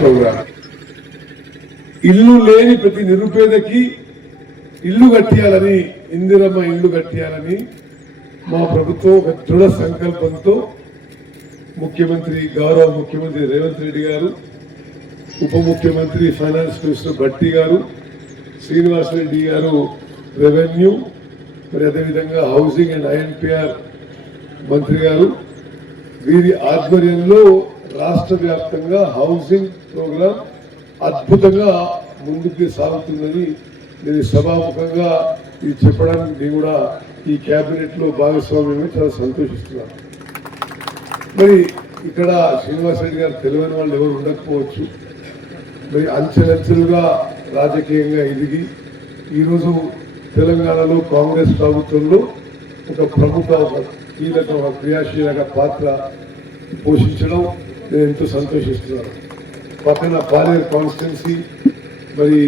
Programme ఇల్లు లేని ప్రతి నిరుపేదకి ఇల్లు కట్టియాలని, ఇందిరమ్మ ఇల్లు కట్టియాలని మా ప్రభుత్వం ఒక దృఢ సంకల్పంతో గౌరవ ముఖ్యమంత్రి రేవంత్ రెడ్డి గారు, ఉప ముఖ్యమంత్రి ఫైనాన్స్ మినిస్టర్ భట్టి గారు, శ్రీనివాసరెడ్డి గారు రెవెన్యూ, మరి అదేవిధంగా హౌసింగ్ అండ్ ఐఎన్పిఆర్ మంత్రి గారు, వీరి ఆధ్వర్యంలో రాష్ట్ర వ్యాప్తంగా హౌసింగ్ ప్రోగ్రాం అద్భుతంగా ముందుకు సాగుతుందని నేను సభాముఖంగా ఇది చెప్పడానికి నేను కూడా ఈ కేబినెట్ లో భాగస్వామ్యమే చాలా సంతోషిస్తున్నాను. మరి ఇక్కడ శ్రీనివాసరెడ్డి గారు తెలియని వాళ్ళు ఎవరు ఉండకపోవచ్చు. మరి అంచెలంచెలుగా రాజకీయంగా ఎదిగి ఈరోజు తెలంగాణలో కాంగ్రెస్ ప్రభుత్వంలో ఒక ప్రముఖ, కీలక, క్రియాశీలక పాత్ర పోషించడం నేను ఎంతో సంతోషిస్తున్నాను. పక్కన పాలేరు కాన్స్టిట్యున్సీ మరి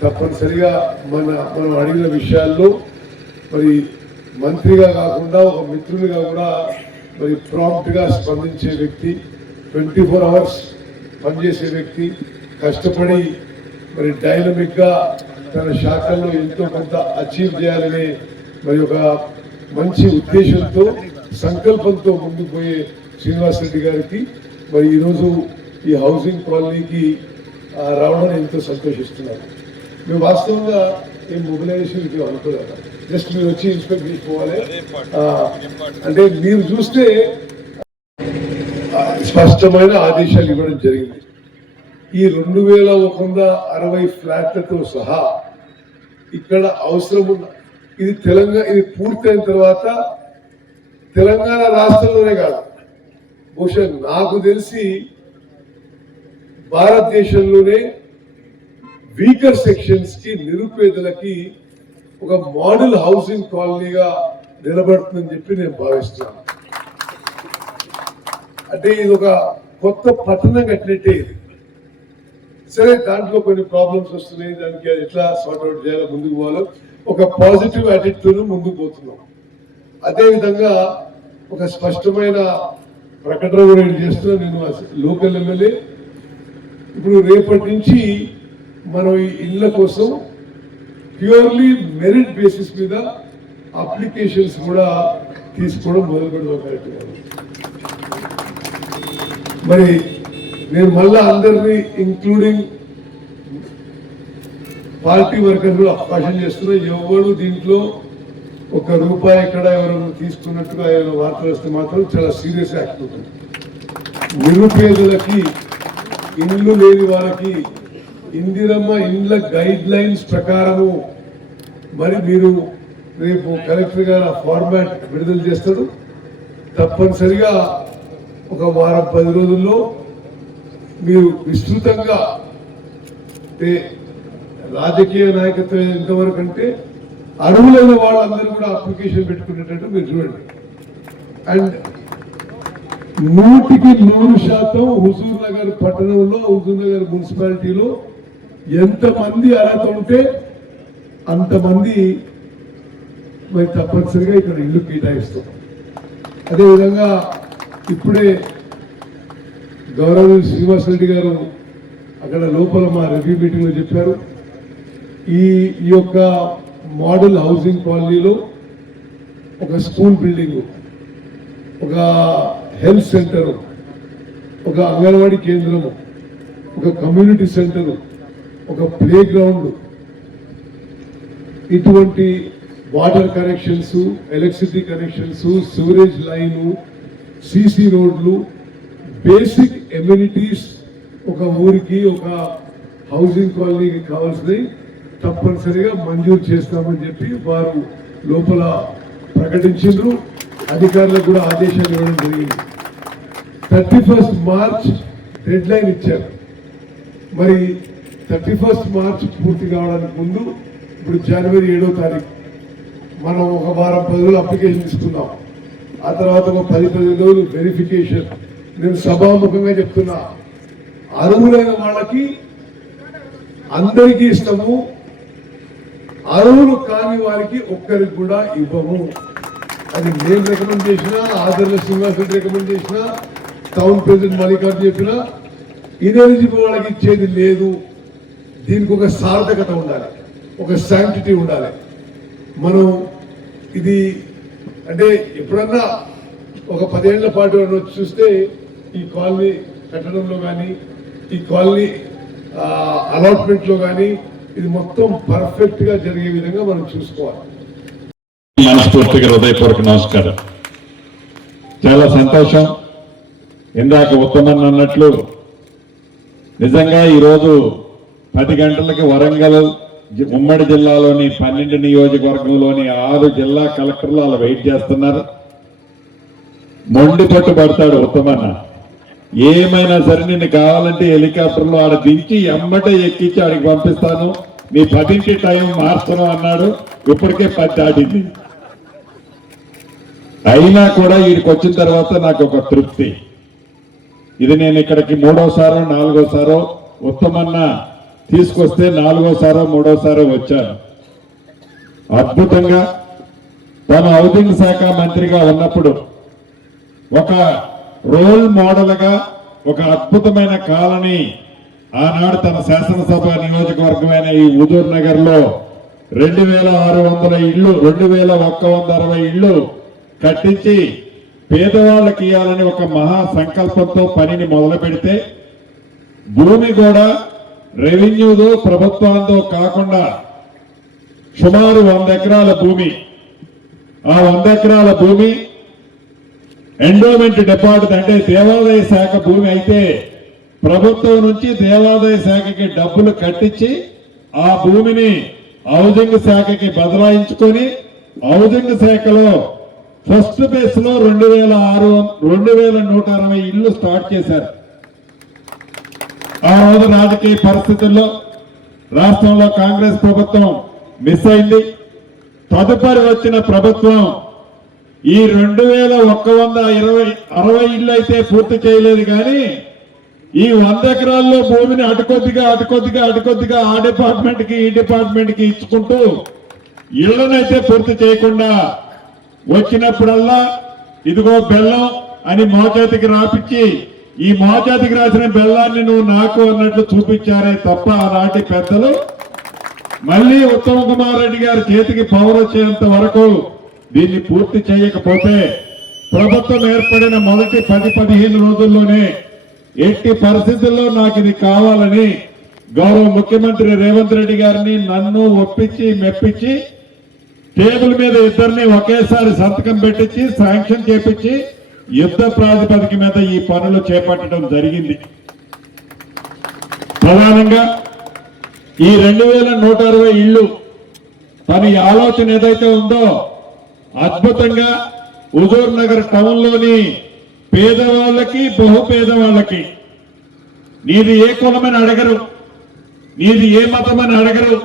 తప్పనిసరిగా మనం అడిగిన విషయాల్లో మరి మంత్రిగా కాకుండా ఒక మిత్రునిగా కూడా మరి ప్రాంప్ట్ గా స్పందించే వ్యక్తి, 24 hours పనిచేసే వ్యక్తి, కష్టపడి మరి డైనమిక్ గా తన శాఖల్లో ఎంతో కొంత అచీవ్ చేయాలనే మరి ఒక మంచి ఉద్దేశంతో, సంకల్పంతో ముందుకు పోయే శ్రీనివాసరెడ్డి గారికి మరి ఈరోజు ఈ హౌసింగ్ కాలనీకి రావడం ఎంతో సంతోషిస్తున్నారు. మేము వాస్తవంగా ఏం మొబిలైజేషన్ ఇది అనుకోలేదు, జస్ట్ మీరు వచ్చి ఇన్స్పెక్ట్ చేసుకోవాలి. అంటే మీరు చూస్తే స్పష్టమైన ఆదేశాలు ఇవ్వడం జరిగింది. ఈ 2160 ఫ్లాట్లతో సహా ఇక్కడ అవసరం ఉన్న ఇది తెలంగాణ, ఇది పూర్తయిన తర్వాత తెలంగాణ రాష్ట్రంలోనే కాదు, బహుశా నాకు తెలిసి భారతదేశంలోనే వీకర్ సెక్షన్స్ కి, నిరుపేదలకి ఒక మోడల్ హౌసింగ్ కాలనీగా నిలబడుతుందని చెప్పి నేను భావిస్తున్నాను. అంటే ఇది ఒక కొత్త పట్టణం కట్టినట్టే. ఇది సరే, దాంట్లో కొన్ని ప్రాబ్లమ్స్ వస్తున్నాయి, దానికి అది ఎట్లా సార్ట్అవుట్ చేయాలో, ముందుకు పోవాలో ఒక పాజిటివ్ యాటిట్యూడ్ ముందుకు పోతున్నాం. అదేవిధంగా ఒక స్పష్టమైన ప్రకటన కూడా చేస్తున్నా. నేను లోకల్ ఎమ్మెల్యే, ఇప్పుడు రేపటి నుంచి మనం ఈ ఇళ్ల కోసం ప్యూర్లీ మెరిట్ బేసిస్ మీద అప్లికేషన్స్ కూడా తీసుకోవడం మొదలు పెడతాం. మరి నేను మళ్ళా అందరినీ ఇంక్లూడింగ్ పార్టీ వర్కర్స్ కూడా అవకాశం చేస్తున్నా. ఎవరు దీంట్లో ₹1 ఎక్కడ ఎవరు తీసుకున్నట్టుగా ఏమైనా వార్తలు వస్తే మాత్రం చాలా సీరియస్ యాక్ట్ ఉంటుంది. నిరుపేదలకి, ఇండ్లు లేని వాళ్ళకి ఇందిరమ్మ ఇండ్ల గైడ్ లైన్స్ ప్రకారము మరి మీరు రేపు కలెక్టర్ గారు ఆ ఫార్మాట్ విడుదల చేస్తాడు. తప్పనిసరిగా ఒక వారం 10 రోజుల్లో మీరు విస్తృతంగా, రాజకీయ నాయకత్వం ఎంతవరకు అంటే అర్హులైన వాళ్ళందరూ కూడా అప్లికేషన్ పెట్టుకునేటట్టు మీరు చూడండి. అండ్ 100% హుజూర్ నగర్ పట్టణంలో, హుజూర్ నగర్ మున్సిపాలిటీలో ఎంతమంది అర్హత ఉంటే అంతమంది మరి తప్పనిసరిగా ఇక్కడ ఇల్లు కేటాయిస్తాం. అదేవిధంగా ఇప్పుడే గౌరవ శ్రీనివాసరెడ్డి గారు అక్కడ లోపల మా రివ్యూ మీటింగ్ లో చెప్పారు, ఈ యొక్క మోడల్ హౌసింగ్ కాలనీలో ఒక స్కూల్ బిల్డింగ్, ఒక హెల్త్ సెంటర్, ఒక అంగన్వాడీ కేంద్రము, ఒక కమ్యూనిటీ సెంటర్, ఒక ప్లే గ్రౌండ్, ఇటువంటి water connections, electricity connections, sewerage line, CC రోడ్లు, బేసిక్ ఎమ్యూనిటీస్ ఒక ఊరికి, ఒక హౌసింగ్ కాలనీకి కావాల్సినవి తప్పనిసరిగా మంజూరు చేస్తామని చెప్పి వారు లోపల ప్రకటించారు. అధికారులకు కూడా ఆదేశాలు ఇవ్వడం జరిగింది. 31 మార్చ్ డెడ్ లైన్ ఇచ్చారు. మరి 31 మార్చ్ పూర్తి కావడానికి ముందు ఇప్పుడు జనవరి 7వ తారీఖు మనం ఒక వారం 10 రోజులు అప్లికేషన్ ఇస్తున్నాం. ఆ తర్వాత ఒక 10-15 రోజులు వెరిఫికేషన్. నేను సభాముఖంగా చెప్తున్నా, అర్హులైన వాళ్ళకి అందరికీ ఇస్తాము, అర్హులు కాని వారికి ఒక్కరికి కూడా ఇవ్వము. అది నేను రికమెండ్ చేసిన, ఆదరణ శ్రీనివాసరెడ్డి రికమెండ్ చేసిన, టౌన్ ప్రెసిడెంట్ మల్లికార్జున చెప్పిన ఇనెలిజిబుల్ వాళ్ళకి ఇచ్చేది లేదు. దీనికి ఒక సార్థకత ఉండాలి, ఒక శాంటిటీ ఉండాలి. మనం ఇది అంటే ఎప్పుడన్నా ఒక 10 ఏళ్ల పాటు చూస్తే ఈ కాలనీ కట్టడంలో కానీ ఈ కాలనీ అలాట్మెంట్లో కానీ ఇది మొత్తం పర్ఫెక్ట్ గా జరిగే విధంగా మనం చూసుకోవాలి. మనస్ఫూర్తిగా హృదయపూర్వక నమస్కారం. చాలా సంతోషం. ఇందాక ఉత్తమన్ అన్నట్లు నిజంగా ఈరోజు 10 గంటలకి వరంగల్ ఉమ్మడి జిల్లాలోని 12 నియోజకవర్గంలోని 6 జిల్లా కలెక్టర్లు అలా వెయిట్ చేస్తున్నారు. మొండి పట్టు పడతాడు ఉత్తమన్న. ఏమైనా సరే నిన్ను కావాలంటే హెలికాప్టర్లో ఆడ దించి ఎమ్మటే ఎక్కించి ఆడికి పంపిస్తాను, మీ 10కి టైం మార్చను అన్నాడు. ఇప్పటికే 10 దాటింది. అయినా కూడా వీడికి వచ్చిన తర్వాత నాకు ఒక తృప్తి. ఇది నేను ఇక్కడికి 3వసారో 4వసారో ఉత్తమన్న తీసుకొస్తే 4వసారో 3వసారో వచ్చాను. అద్భుతంగా తను హౌసింగ్ శాఖ మంత్రిగా ఉన్నప్పుడు ఒక రోల్ మోడల్ గా ఒక అద్భుతమైన కాలనీ ఆనాడు తన శాసనసభ నియోజకవర్గమైన ఈ హుజూర్ నగర్ లో 2600 ఇళ్లు 2160 ఇళ్లు కట్టించి పేదవాళ్ళకి ఇవ్వాలని ఒక మహా సంకల్పంతో పనిని మొదలు పెడితే భూమి కూడా రెవెన్యూదో ప్రభుత్వంతో కాకుండా సుమారు 100 ఎకరాల భూమి, ఆ 100 ఎకరాల భూమి ఎండోమెంట్ డిపార్ట్మెంట్ అంటే దేవాదాయ శాఖ భూమి అయితే ప్రభుత్వం నుంచి దేవాదాయ శాఖకి డబ్బులు కట్టించి ఆ భూమిని హౌసింగ్ శాఖకి బదలాయించుకొని హౌసింగ్ శాఖలో ఫస్ట్ బేస్ లో 2160 ఇళ్లు స్టార్ట్ చేశారు. ఆ రోజు రాజకీయ పరిస్థితుల్లో రాష్ట్రంలో కాంగ్రెస్ ప్రభుత్వం మిస్ అయింది. తదుపరి వచ్చిన ప్రభుత్వం ఈ 2160 ఇళ్ళు అయితే పూర్తి చేయలేదు, కానీ ఈ 100 ఎకరాల్లో భూమిని అటుకొద్దిగా ఆ డిపార్ట్మెంట్ కి ఈ డిపార్ట్మెంట్ కి ఇచ్చుకుంటూ ఇళ్లనైతే పూర్తి చేయకుండా వచ్చినప్పుడల్లా ఇదిగో బెల్లం అని మోచేతికి రాపిచ్చి ఈ మోచేతికి రాసిన బెల్లాన్ని నువ్వు నాకు అన్నట్లు చూపించారే తప్ప ఆనాటి పెద్దలు మళ్ళీ ఉత్తమ్ కుమార్ రెడ్డి గారి చేతికి పవర్ వచ్చేంత వరకు దీన్ని పూర్తి చేయకపోతే ప్రభుత్వం ఏర్పడిన మొదటి 10-15 రోజుల్లోనే ఎట్టి పరిస్థితుల్లో నాకు ఇది కావాలని గౌరవ ముఖ్యమంత్రి రేవంత్ రెడ్డి గారిని నన్ను ఒప్పించి మెప్పించి టేబుల్ మీద ఇద్దరిని ఒకేసారి సంతకం పెట్టించి శాంక్షన్ చేపించి యుద్ధ ప్రాతిపదిక మీద ఈ పనులు చేపట్టడం జరిగింది. ప్రధానంగా ఈ 2160 ఇళ్లు తన ఆలోచన ఏదైతే ఉందో అద్భుతంగా హుజూర్ నగర్ టౌన్ లోని పేదవాళ్ళకి బహుపేదవాళ్ళకి నీది ఏ కులమని అడగరు, నీది ఏ మతమని అడగరు,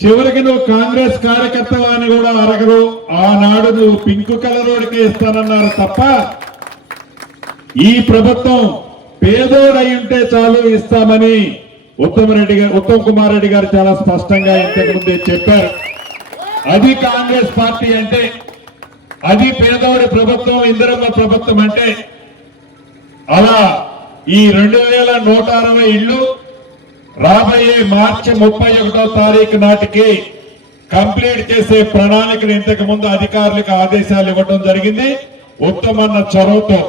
చివరికి నువ్వు కాంగ్రెస్ కార్యకర్తవా అని కూడా అడగరు. ఆనాడు నువ్వు పింక్ కలర్ వాడికే ఇస్తానన్నారు తప్ప ఈ ప్రభుత్వం పేదోడై ఉంటే చాలు ఇస్తామని ఉత్తమ్ కుమార్ రెడ్డి గారు చాలా స్పష్టంగా ఇంతకు ముందే చెప్పారు. అది కాంగ్రెస్ పార్టీ అంటే, అది పేదోడి ప్రభుత్వం, ఇందిరమ్మ ప్రభుత్వం అంటే. అలా ఈ 2160 ఇళ్లు రాబోయే మార్చి 31వ తారీఖు నాటికి కంప్లీట్ చేసే ప్రణాళికను ఇంతకు ముందు అధికారులకు ఆదేశాలు ఇవ్వడం జరిగింది ఉత్తమన్న చొరవతో.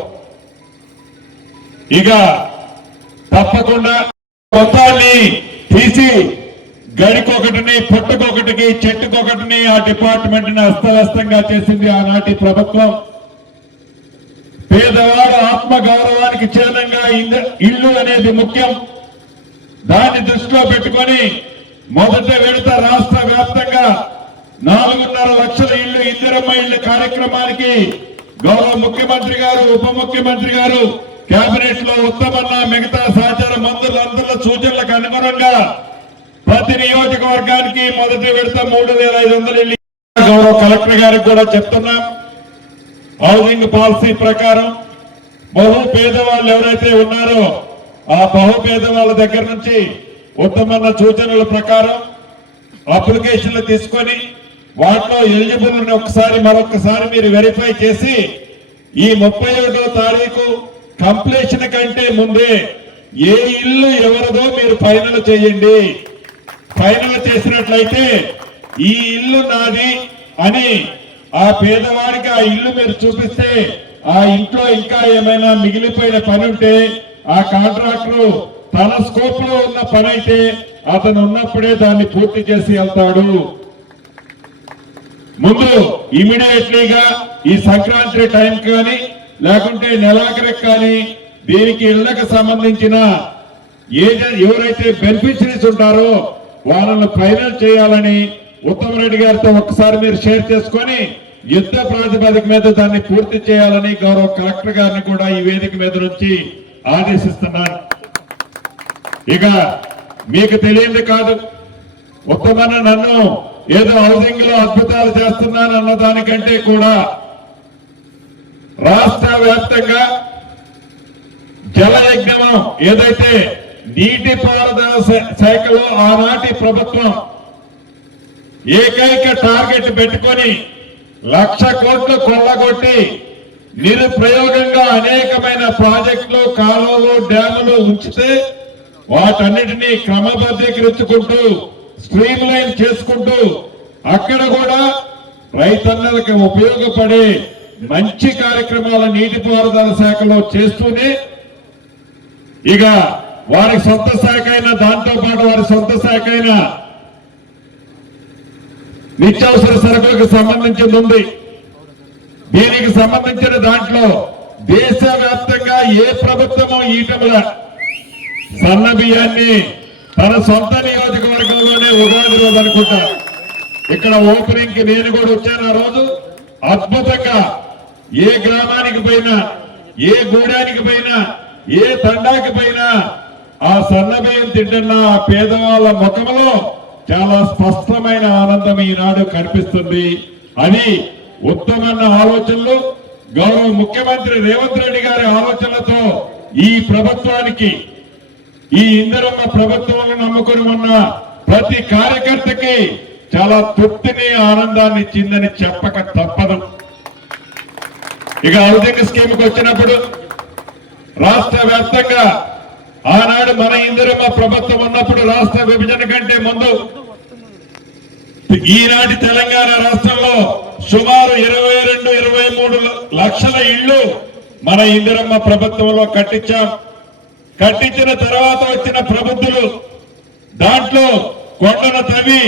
ఇక తప్పకుండా మొత్తాన్ని తీసి గడికొకటిని పుట్టకొకటికి చెట్టుకొకటిని ఆ డిపార్ట్మెంట్ ని అస్తవ్యస్తంగా చేసింది ఆనాటి ప్రభుత్వం. పేదవాడు ఆత్మ గౌరవానికి చిహ్నంగా ఇల్లు అనేది ముఖ్యం. దాన్ని దృష్టిలో పెట్టుకొని మొదట విడత రాష్ట్ర వ్యాప్తంగా 4.5 లక్షల ఇళ్లు ఇందిరమ్మ ఇళ్లు కార్యక్రమానికి గౌరవ ముఖ్యమంత్రి గారు, ఉప ముఖ్యమంత్రి గారు కేబినెట్ లో ఉత్తమన్న మిగతా సహచార మంత్రులందరి సూచనలకు అనుగుణంగా ప్రతి నియోజకవర్గానికి మొదటి విడత 3,500 ఇళ్లు గౌరవ కలెక్టర్ గారికి కూడా చెప్తున్నాం. హౌసింగ్ పాలసీ ప్రకారం బహు పేదవాళ్ళు ఎవరైతే ఉన్నారో ఆ బహు పేదవాళ్ళ దగ్గర నుంచి ఉత్తమన్న సూచనల ప్రకారం అప్లికేషన్లు తీసుకొని వాటిలో ఎలిజిబుల్ మరొకసారి మీరు వెరిఫై చేసి ఈ 31వ తారీఖు కంప్లీషన్ కంటే ముందే ఏ ఇల్లు ఎవరిదో మీరు ఫైనల్ చేయండి. ఫైనల్ చేసినట్లయితే ఈ ఇల్లు నాది అని ఆ పేదవాడికి ఆ ఇల్లు మీరు చూపిస్తే ఆ ఇంట్లో ఇంకా ఏమైనా మిగిలిపోయిన పని ఉంటే ఆ కాంట్రాక్టర్ తన స్కోప్ లో ఉన్న పని అయితే అతను ఉన్నప్పుడే దాన్ని పూర్తి చేసి వెళ్తాడు. ముందు ఇమీడియట్లీగా ఈ సంక్రాంతి టైం కానీ లేకుంటే నెలాఖరికి కానీ దీనికి ఇళ్లకు సంబంధించిన ఎవరైతే బెనిఫిషరీస్ ఉంటారో వాళ్ళని ఫైనల్ చేయాలని ఉత్తమరెడ్డి గారితో ఒకసారి మీరు షేర్ చేసుకొని యుద్ధ ప్రాతిపదిక మీద దాన్ని పూర్తి చేయాలని గౌరవ కలెక్టర్ గారిని కూడా ఈ వేదిక మీద నుంచి ఆదేశిస్తున్నాను. ఇక మీకు తెలియంది కాదు, ఉత్తమన్న నన్ను ఏదో హౌసింగ్ లో అద్భుతాలు చేస్తున్నాను అన్న దానికంటే కూడా రాష్ట్ర వ్యాప్తంగా జలయజ్ఞం ఏదైతే నీటిపారుదల శాఖలో ఆనాటి ప్రభుత్వం ఏకైక టార్గెట్ పెట్టుకొని 1,00,000 కోట్లు కొల్లగొట్టి నిరుప్రయోగంగా అనేకమైన ప్రాజెక్టులు, కాలువలు, డ్యాములు ఉంచితే వాటన్నిటినీ క్రమబద్ధీకరించుకుంటూ స్ట్రీమ్ లైన్ చేసుకుంటూ అక్కడ కూడా రైతన్నలకు ఉపయోగపడే మంచి కార్యక్రమాల నీటిపారుదల శాఖలో చేస్తూనే ఇక వారి సొంత శాఖ అయిన దాంతో పాటు వారి సొంత శాఖ అయిన నిత్యావసర సరుకులకు సంబంధించింది ఉంది. దీనికి సంబంధించిన దాంట్లో దేశవ్యాప్తంగా ఏ ప్రభుత్వమో ఈటముల సన్న బియ్యాన్ని తన సొంత నియోజకవర్గంలోనే ఉగాది రోజు అనుకుంటా ఇక్కడ ఓపెనింగ్ కి నేను కూడా వచ్చాను. ఆ రోజు అద్భుతంగా ఏ గ్రామానికి పోయినా, ఏ గూడానికి పోయినా, ఏ తండాకి పోయినా ఆ సన్న బియ్యం తింటున్న ఆ పేదవాళ్ళ ముఖంలో చాలా స్పష్టమైన ఆనందం ఈనాడు కనిపిస్తుంది. అది ఉత్తమన్న ఆలోచనలు, గౌరవ ముఖ్యమంత్రి రేవంత్ రెడ్డి గారి ఆలోచనలతో ఈ ప్రభుత్వానికి, ఈ ఇందిరమ్మ ప్రభుత్వాన్ని నమ్ముకుని ఉన్న ప్రతి కార్యకర్తకి చాలా తృప్తిని, ఆనందాన్ని ఇచ్చిందని చెప్పక తప్పదు. ఇక హౌసింగ్ స్కీమ్ కి వచ్చినప్పుడు రాష్ట్ర వ్యాప్తంగా ఆనాడు మన ఇందిరమ్మ ప్రభుత్వం ఉన్నప్పుడు రాష్ట్ర విభజన కంటే ముందు ఈనాటి తెలంగాణ రాష్ట్రంలో సుమారు 22-23 లక్షల ఇళ్లు మన ఇందిరమ్మ ప్రభుత్వంలో కట్టించాం. కట్టించిన తర్వాత వచ్చిన ప్రబుద్ధులు దాంట్లో కొండను తవ్వి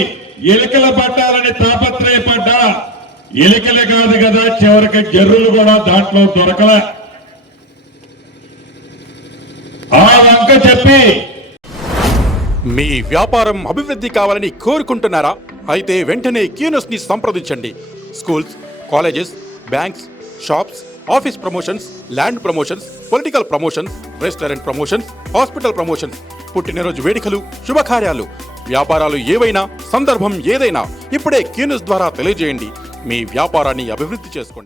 ఎలుకలు పట్టాలని తాపత్రయపడ్డా ఎలుకలే కాదు కదా, చివరికి జర్రులు కూడా దాంట్లో దొరకల. ఆ వంక చెప్పి మీ వ్యాపారం అభివృద్ధి కావాలని కోరుకుంటున్నారా? అయితే వెంటనే క్యూనస్ ని సంప్రదించండి. Schools, colleges, banks, shops, office promotions, land promotions, political promotions, restaurant promotions, hospital promotions, పుట్టినరోజు వేడుకలు, శుభకార్యాలు, వ్యాపారాలు ఏవైనా, సందర్భం ఏదైనా ఇప్పుడే క్యూనస్ ద్వారా తెలియజేయండి. మీ వ్యాపారాన్ని అభివృద్ధి చేసుకోండి.